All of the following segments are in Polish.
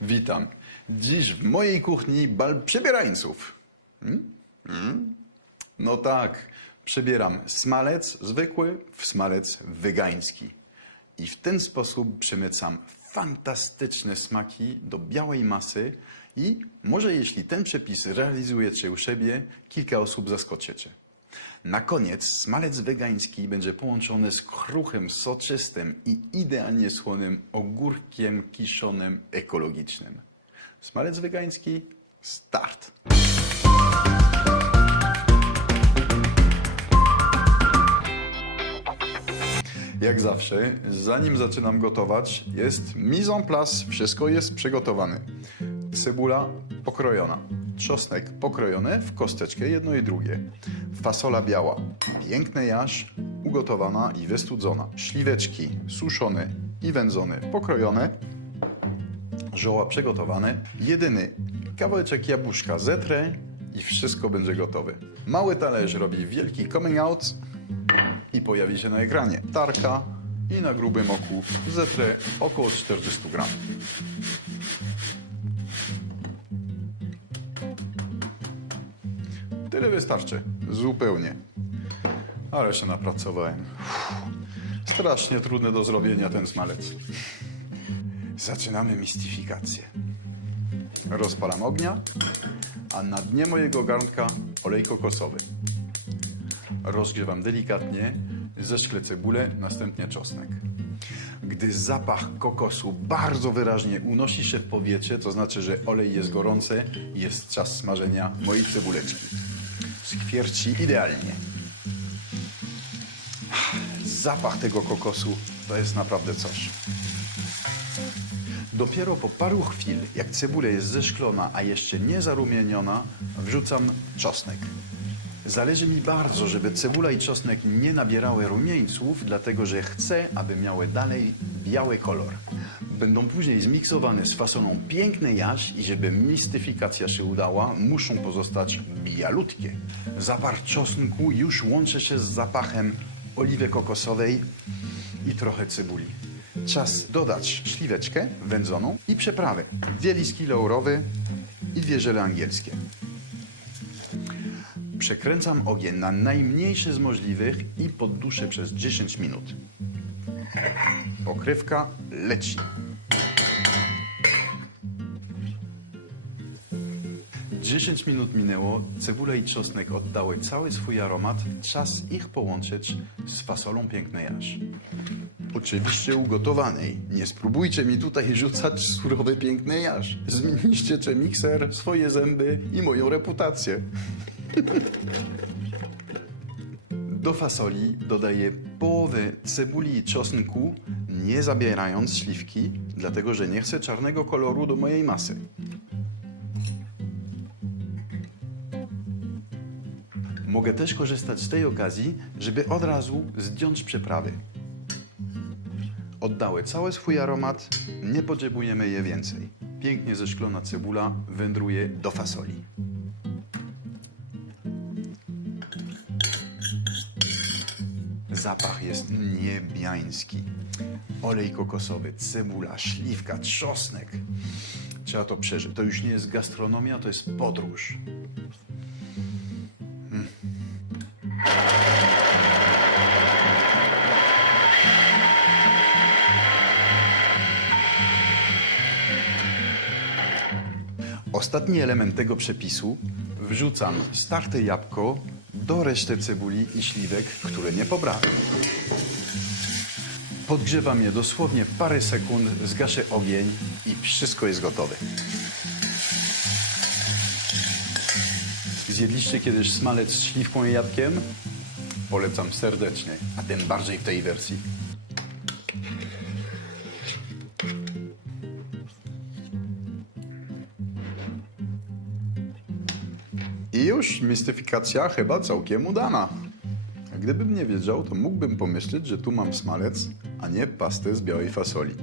Witam. Dziś w mojej kuchni bal przebierańców. Hmm? Hmm? No tak, przebieram smalec zwykły w smalec wegański. I w ten sposób przemycam fantastyczne smaki do białej masy i może jeśli ten przepis realizujecie u siebie, kilka osób zaskoczycie. Na koniec smalec wegański będzie połączony z kruchym, soczystym i idealnie słonym ogórkiem kiszonym ekologicznym. Smalec wegański, start! Jak zawsze, zanim zaczynam gotować, jest mise en place, wszystko jest przygotowane. Cebula pokrojona, czosnek pokrojony w kosteczkę jedno i drugie, fasola biała, piękny jasz, ugotowana i wystudzona, śliweczki suszone i wędzone, pokrojone, żoła przygotowane, jedyny kawałeczek jabłuszka zetrę i wszystko będzie gotowe. Mały talerz robi wielki coming out, i pojawi się na ekranie. Tarka i na grubym oku zetrę około 40 gram. Tyle wystarczy. Zupełnie. Ale się napracowałem. Strasznie trudny do zrobienia ten smalec. Zaczynamy mistyfikację. Rozpalam ognia, a na dnie mojego garnka olej kokosowy. Rozgrzewam delikatnie, zeszklę cebulę, następnie czosnek. Gdy zapach kokosu bardzo wyraźnie unosi się w powietrze, to znaczy, że olej jest gorący, jest czas smażenia mojej cebuleczki. Skwierci idealnie. Zapach tego kokosu to jest naprawdę coś. Dopiero po paru chwil, jak cebula jest zeszklona, a jeszcze nie zarumieniona, wrzucam czosnek. Zależy mi bardzo, żeby cebula i czosnek nie nabierały rumieńców, dlatego że chcę, aby miały dalej biały kolor. Będą później zmiksowane z fasolą piękny jaś i żeby mistyfikacja się udała, muszą pozostać bialutkie. Zapach czosnku już łączy się z zapachem oliwy kokosowej i trochę cebuli. Czas dodać śliweczkę wędzoną i przeprawy. Dwie liski laurowe i dwie żele angielskie. Przekręcam ogień na najmniejszy z możliwych i podduszę przez 10 minut. Pokrywka leci. Dziesięć minut minęło, cebula i czosnek oddały cały swój aromat. Czas ich połączyć z fasolą piękny jasz. Oczywiście ugotowanej. Nie spróbujcie mi tutaj rzucać surowy piękny jasz. Zmieniście mikser, swoje zęby i moją reputację. Do fasoli dodaję połowę cebuli i czosnku, nie zabierając śliwki, dlatego że nie chcę czarnego koloru do mojej masy. Mogę też korzystać z tej okazji, żeby od razu zdjąć przyprawy. Oddały cały swój aromat, nie potrzebujemy je więcej. Pięknie zeszklona cebula wędruje do fasoli. Zapach jest niebiański. Olej kokosowy, cebula, śliwka, trzosnek. Trzeba to przeżyć. To już nie jest gastronomia, to jest podróż. Mm. Ostatni element tego przepisu wrzucam starte jabłko do reszty cebuli i śliwek, które nie pobrałem. Podgrzewam je dosłownie parę sekund, zgaszę ogień i wszystko jest gotowe. Zjedliście kiedyś smalec z śliwką i jabłkiem? Polecam serdecznie, a tym bardziej w tej wersji. Już mistyfikacja chyba całkiem udana. A gdybym nie wiedział, to mógłbym pomyśleć, że tu mam smalec, a nie pastę z białej fasoli.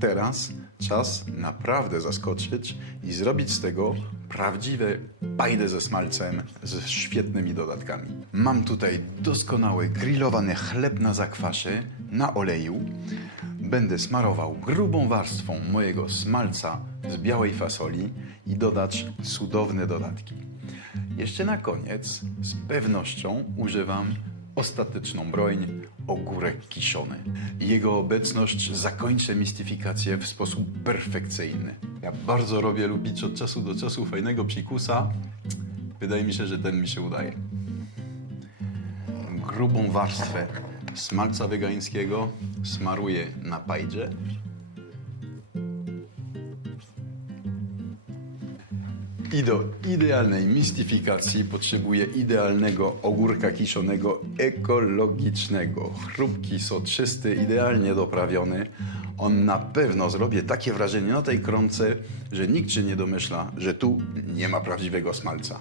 Teraz czas naprawdę zaskoczyć i zrobić z tego prawdziwe bajdę ze smalcem ze świetnymi dodatkami. Mam tutaj doskonały grillowany chleb na zakwasie na oleju. Będę smarował grubą warstwą mojego smalca z białej fasoli i dodać cudowne dodatki. Jeszcze na koniec z pewnością używam ostateczną broń ogórek kiszony. Jego obecność zakończy mistyfikację w sposób perfekcyjny. Ja bardzo robię lubić od czasu do czasu fajnego psikusa. Wydaje mi się, że ten mi się udaje. Grubą warstwę smalca wegańskiego smaruję na pajdzie. I do idealnej mistyfikacji potrzebuję idealnego ogórka kiszonego ekologicznego. Chrupki, soczysty, idealnie doprawiony. On na pewno zrobi takie wrażenie na tej kromce, że nikt się nie domyśla, że tu nie ma prawdziwego smalca.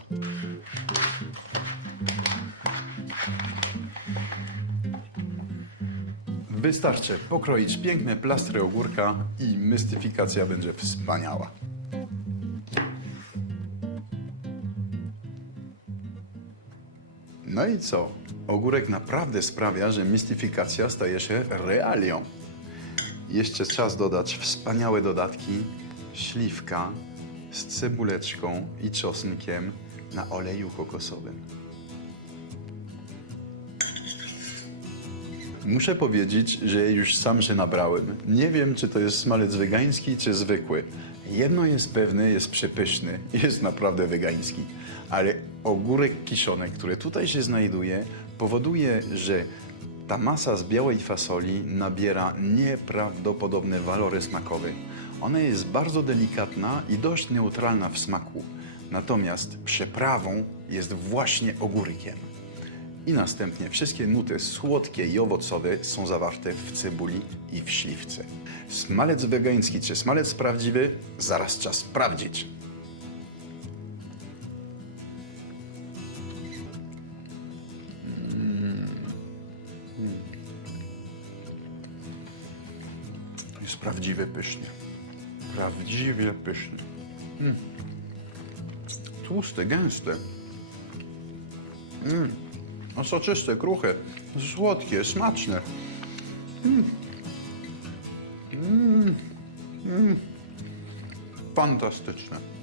Wystarczy pokroić piękne plastry ogórka i mistyfikacja będzie wspaniała. No i co? Ogórek naprawdę sprawia, że mistyfikacja staje się realią. Jeszcze czas dodać wspaniałe dodatki, śliwka z cebuleczką i czosnkiem na oleju kokosowym. Muszę powiedzieć, że już sam się nabrałem. Nie wiem, czy to jest smalec wegański, czy zwykły. Jedno jest pewne, jest przepyszny, jest naprawdę wegański. Ale ogórek kiszony, który tutaj się znajduje, powoduje, że ta masa z białej fasoli nabiera nieprawdopodobne walory smakowe. Ona jest bardzo delikatna i dość neutralna w smaku. Natomiast przyprawą jest właśnie ogórkiem. I następnie wszystkie nuty słodkie i owocowe są zawarte w cebuli i w śliwce. Smalec wegański czy smalec prawdziwy? Zaraz czas sprawdzić. Jest prawdziwie pysznie. Prawdziwie pysznie. Mm. Tłuste, gęste. No soczyste, kruche, słodkie, smaczne. Mm. Mm. Mm. Fantastyczne.